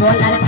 我来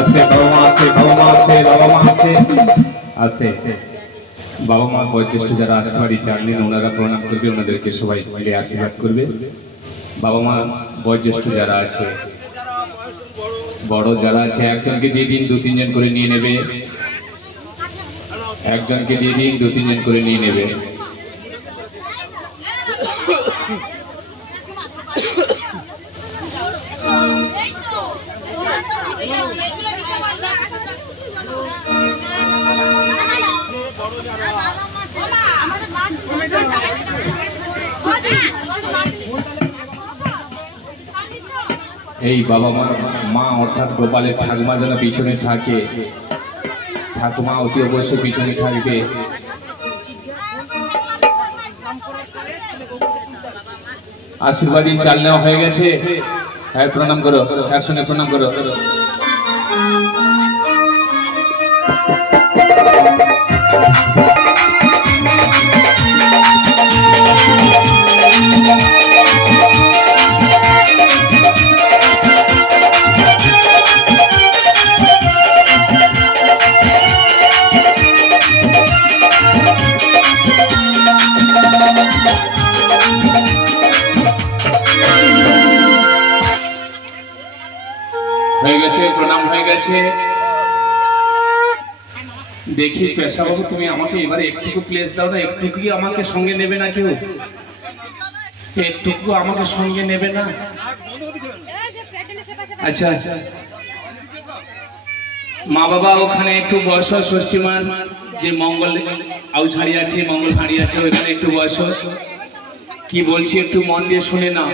আস্তে বাবা মা আস্তে বাবা মা আস্তে বাবা মা আস্তে আস্তে। বাবা মা বয়োজ্যেষ্ঠ যারা আশীর্বাদী চার দিন ওনারা প্রণাম করবে, ওনাদেরকে সবাই মিলে আশীর্বাদ করবে। বাবা মা বয়োজ্যেষ্ঠ যারা আছে, বড় যারা আছে, একজনকে দিয়ে দিন, দু, তিনজন করে নিয়ে নেবে। একজনকে দিয়ে দিন, দু, তিনজন করে নিয়ে নেবে। এই বাবা মা মা অর্থাৎ গোপালের ঠাকুমা যেন পিছনে থাকে। ঠাকুমা অতি অবশ্যই পিছনে থাকবে। আশীর্বাদী চাল নেওয়া হয়ে গেছে। হ্যাঁ প্রণাম করো, একসঙ্গে প্রণাম করো করো। হয়ে গেছে, প্রণাম হয়ে গেছে। দেখি, পেশাবাবু, তুমি আমাকে এবারে একটুকু প্লেস দাও না একটুকু কি আমাকে সঙ্গে নেবে না কেউ? একটুকু আমাকে সঙ্গে নেবে না? আচ্ছা। আচ্ছা মা বাবা ওখানে একটু বয়স ষষ্ঠীমান, যে মঙ্গল আউস শাড়ি আছে মঙ্গল শাড়ি আছে ওখানে একটু বয়স কি বলছি একটু মন দিয়ে শুনে না